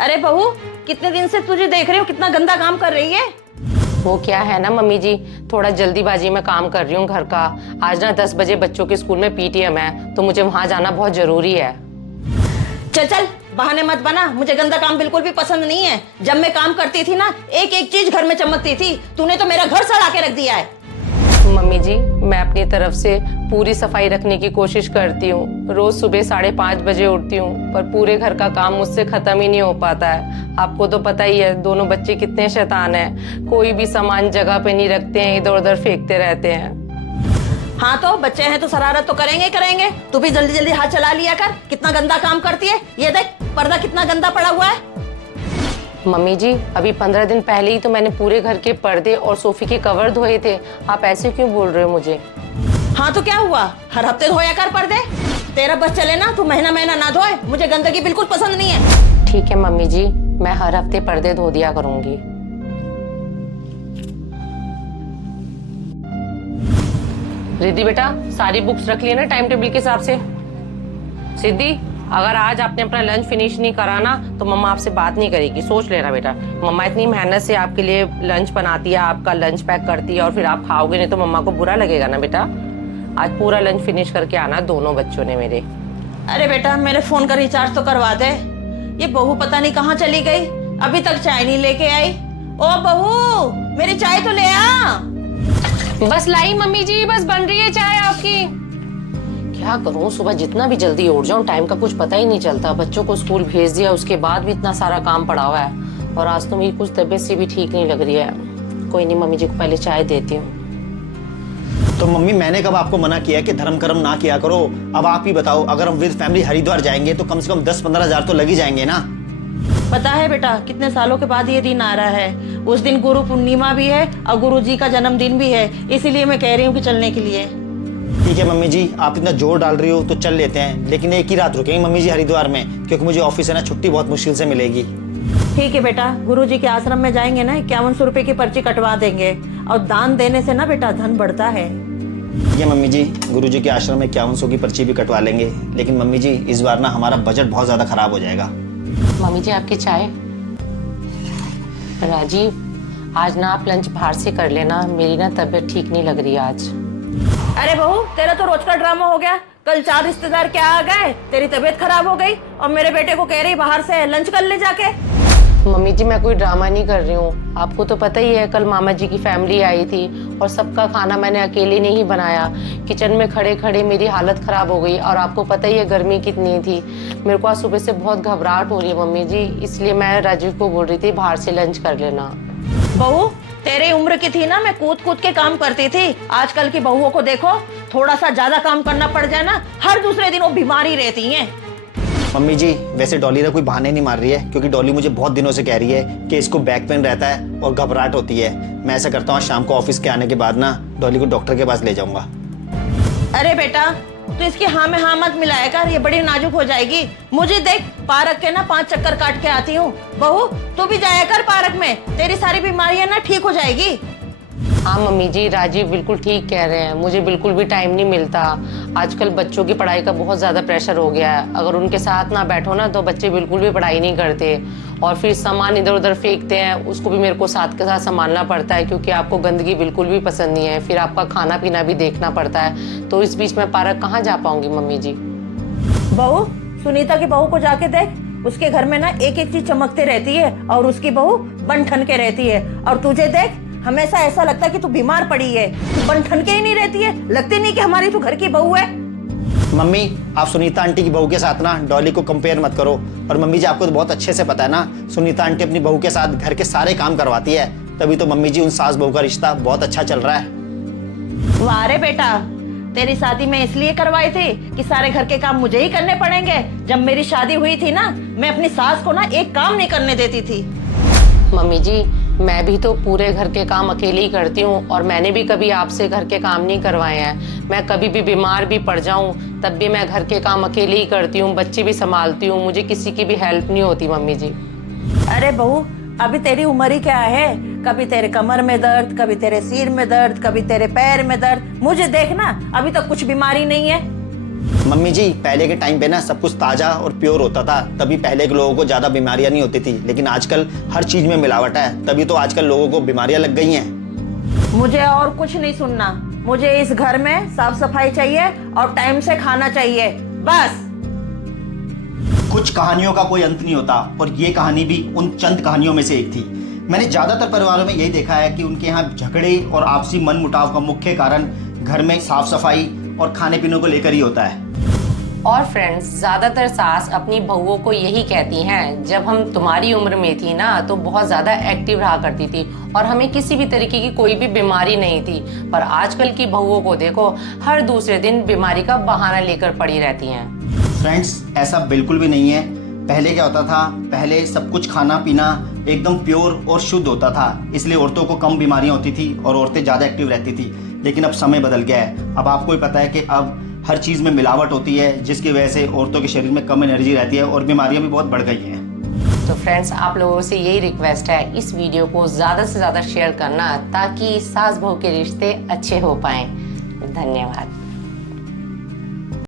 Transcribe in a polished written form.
अरे बहू, कितने दिन से तुझे देख रही हूँ, कितना गंदा काम कर रही है। वो क्या है ना मम्मी जी, थोड़ा जल्दीबाजी में काम कर रही हूँ घर का। आज ना 10 बजे बच्चों के स्कूल में पीटीएम है, तो मुझे वहां जाना बहुत जरूरी है। चल चल, बहाने मत बना। मुझे गंदा काम बिल्कुल भी पसंद नहीं है। जब मैं काम करती थी ना, एक एक चीज घर में चमकती थी। तूने तो मेरा घर सड़ा के रख दिया है। मम्मी जी, मैं अपनी तरफ से पूरी सफाई रखने की कोशिश करती हूँ। रोज सुबह 5:30 बजे उठती हूँ, पर पूरे घर का काम मुझसे खत्म ही नहीं हो पाता है। आपको तो पता ही है, दोनों बच्चे कितने शैतान हैं। कोई भी सामान जगह पे नहीं रखते हैं, इधर उधर फेंकते रहते हैं। हाँ तो बच्चे हैं तो शरारत तो करेंगे करेंगे। तू भी जल्दी जल्दी हाथ चला लिया कर। कितना गंदा काम करती है। ये देख, पर्दा कितना गंदा पड़ा हुआ है। मम्मी जी, अभी 15 दिन पहले ही तो मैंने पूरे घर के पर्दे और सोफे के कवर धोए थे। आप ऐसे क्यों बोल रहे हो मुझे? हाँ तो क्या हुआ, हर हफ्ते धोया कर पर्दे। तेरा बस चले ना, तू महीना महीना ना धोए। मुझे गंदगी बिल्कुल पसंद नहीं है। ठीक है मम्मी जी, मैं हर हफ्ते पर्दे धो दिया करूंगी। रिद्धि बेटा, सारी बुक्स रख ली ना टाइम टेबल के हिसाब से? सिद्धि, अगर आज आपने अपना लंच फिनिश नहीं करा ना, तो मम्मा आपसे बात नहीं करेगी। सोच लेना बेटा, मम्मा इतनी मेहनत से आपके लिए लंच बनाती है, आपका लंच पैक करती है, और फिर आप खाओगे नहीं तो मम्मा को बुरा लगेगा ना बेटा। आज पूरा लंच फिनिश करके आना दोनों बच्चों ने मेरे। अरे बेटा, मेरे फोन का रिचार्ज तो करवा दे। ये बहू पता नहीं कहाँ चली गई, अभी तक चाय नहीं लेके आई। ओ बहू, मेरी चाय तो ले आ। बस लाई मम्मी जी, बस बन रही है चाय आपकी। क्या करूं, सुबह जितना भी जल्दी उठ जाऊं, टाइम का कुछ पता ही नहीं चलता। बच्चों को स्कूल भेज दिया, उसके बाद भी इतना सारा काम पड़ा हुआ है। और आज तो मेरी कुछ तबीयत से भी ठीक नहीं लग रही है। कोई नहीं, मम्मी जी को पहले चाय देती हूँ। तो मम्मी, मैंने कब आपको मना किया कि धर्म कर्म ना किया करो? अब आप ही बताओ, अगर हम विद फैमिली हरिद्वार जाएंगे तो कम से कम 10-15 हजार तो लग ही जाएंगे ना। पता है बेटा, कितने सालों के बाद ये दिन आ रहा है। उस दिन गुरु पूर्णिमा भी है और गुरु जी का जन्मदिन भी है। इसीलिए मैं कह रही हूँ कि चलने के लिए। ठीक है मम्मी जी, आप इतना जोर डाल रही हो तो चल लेते हैं, लेकिन एक ही रात रुकेंगे मम्मी जी हरिद्वार में, क्योंकि मुझे ऑफिस से ना छुट्टी बहुत मुश्किल से मिलेगी। ठीक है बेटा, गुरु जी के आश्रम में जाएंगे ना, 5100 रुपए की पर्ची कटवा देंगे। और दान देने से ना बेटा धन बढ़ता है। ये मम्मी जी, गुरु जी के आश्रम में 5100 की पर्ची भी कटवा लेंगे, लेकिन मम्मी जी इस बार ना हमारा बजट बहुत ज्यादा खराब हो जाएगा। मम्मी जी, आपकी चाय। राजीव, आज ना आप लंच बाहर से कर लेना, मेरी ना तबीयत ठीक नहीं लग रही आज। अरे बहू, तेरा तो रोज का ड्रामा हो गया। कल 4 रिश्तेदार क्या आ गए, तेरी तबीयत खराब हो गई और मेरे बेटे को कह रही बाहर से लंच कर ले जाके। मम्मी जी, मैं कोई ड्रामा नहीं कर रही हूँ। आपको तो पता ही है, कल मामा जी की फैमिली आई थी और सबका खाना मैंने अकेले नहीं बनाया। किचन में खड़े खड़े मेरी हालत खराब हो गई, और आपको पता ही है गर्मी कितनी थी। मेरे को आज सुबह से बहुत घबराहट हो रही है मम्मी जी, इसलिए मैं राजीव को बोल रही थी बाहर से लंच कर लेना। बहू, तेरे उम्र की थी ना, मैं कूद कूद के काम करती थी। आजकल की बहुओं को देखो, थोड़ा सा ज्यादा काम करना पड़ जाए ना, हर दूसरे दिन वो बीमारी रहती हैं। मम्मी जी, वैसे डॉली ना कोई बहाने नहीं मार रही है, क्योंकि डॉली मुझे बहुत दिनों से कह रही है कि इसको बैक पेन रहता है और घबराहट होती है। मैं ऐसा करता हूँ, शाम को ऑफिस के आने के बाद ना डॉली को डॉक्टर के पास ले जाऊंगा। अरे बेटा, तो इसकी हाँ में हाँ मत मिलाया कर, ये बड़ी नाजुक हो जाएगी। मुझे देख, पार्क के ना 5 चक्कर काट के आती हूँ। बहू, तू भी जाया कर पार्क में, तेरी सारी बीमारियां ना ठीक हो जाएगी। हाँ मम्मी जी, राजीव बिल्कुल ठीक कह रहे हैं, मुझे बिल्कुल भी टाइम नहीं मिलता। आजकल बच्चों की पढ़ाई का बहुत ज़्यादा प्रेशर हो गया है। अगर उनके साथ ना बैठो ना, तो बच्चे बिल्कुल भी पढ़ाई नहीं करते, और फिर सामान इधर उधर फेंकते हैं। उसको भी मेरे को साथ के साथ संभालना पड़ता है, क्योंकि आपको गंदगी बिल्कुल भी पसंद नहीं है। फिर आपका खाना पीना भी देखना पड़ता है, तो इस बीच में पार्क कहाँ जा पाऊंगी मम्मी जी। बहू, सुनीता की बहू को जाके देख, उसके घर में ना एक एक चीज चमकते रहती है और उसकी बहू बन ठन के रहती है। और तुझे देख, हमेशा ऐसा लगता है कि तू बीमार पड़ी है, तू बन ठन के ही नहीं रहती है। लगती नहीं कि हमारी तू घर की बहू है। मम्मी, आप सुनीता आंटी की बहू के साथ ना डॉली को कंपेयर मत करो। और मम्मी जी, आपको तो बहुत अच्छे से पता है ना, सुनीता आंटी अपनी बहू के साथ घर के सारे काम करवाती है, तभी तो मम्मी जी उन सास बहू का रिश्ता बहुत अच्छा चल रहा है। वाह रे बेटा, तेरी शादी में इसलिए करवाई थी कि सारे घर के काम मुझे ही करने पड़ेंगे। जब मेरी शादी हुई थी ना, मैं अपनी सास को ना एक काम नहीं करने देती थी। मम्मी जी, मैं भी तो पूरे घर के काम अकेले ही करती हूँ, और मैंने भी कभी आपसे घर के काम नहीं करवाए हैं। मैं कभी भी बीमार भी पड़ जाऊँ, तब भी मैं घर के काम अकेले ही करती हूँ, बच्चे भी संभालती हूँ, मुझे किसी की भी हेल्प नहीं होती मम्मी जी। अरे बहू, अभी तेरी उम्र ही क्या है, कभी तेरे कमर में दर्द, कभी तेरे सिर में दर्द, कभी तेरे पैर में दर्द। मुझे देखना, अभी तक कुछ बीमारी नहीं है। मम्मी जी, पहले के टाइम पे ना सब कुछ ताजा और प्योर होता था, तभी पहले के लोगों को ज्यादा बीमारियां नहीं होती थी। लेकिन आजकल हर चीज में मिलावट है, तभी तो आजकल लोगों को बीमारियां लग गई हैं। मुझे और कुछ नहीं सुनना। मुझे इस घर में साफ सफाई चाहिए और टाइम से खाना चाहिए, बस। कुछ कहानियों का कोई अंत नहीं होता, और ये कहानी भी उन चंद कहानियों में से एक थी। मैंने ज्यादातर परिवारों में यही देखा है कि उनके यहाँ झगड़े और आपसी मनमुटाव का मुख्य कारण घर में साफ सफाई और खाने पीने को लेकर ही होता है। और फ्रेंड्स, ज्यादातर सास अपनी बहुओं को यही कहती हैं, जब हम तुम्हारी उम्र में थी ना तो बहुत ज्यादा एक्टिव रहा करती थी और हमें किसी भी तरीके की कोई भी बीमारी नहीं थी। पर आजकल की बहुओं को देखो, हर दूसरे दिन बीमारी का बहाना लेकर पड़ी रहती हैं। फ्रेंड्स, ऐसा बिल्कुल भी नहीं है। पहले क्या होता था, पहले सब कुछ खाना पीना एकदम प्योर और शुद्ध होता था, इसलिए औरतों को कम बीमारियां होती थी और औरतें ज़्यादा एक्टिव रहती थी। लेकिन अब समय बदल गया है। अब आपको ही पता है कि अब हर चीज़ में मिलावट होती है, जिसकी वजह से औरतों के शरीर में कम एनर्जी रहती है और बीमारियां भी बहुत बढ़ गई हैं। तो फ्रेंड्स, आप लोगों से यही रिक्वेस्ट है, इस वीडियो को ज़्यादा से ज़्यादा शेयर करना ताकि सास बहू के रिश्ते अच्छे हो पाएं। धन्यवाद।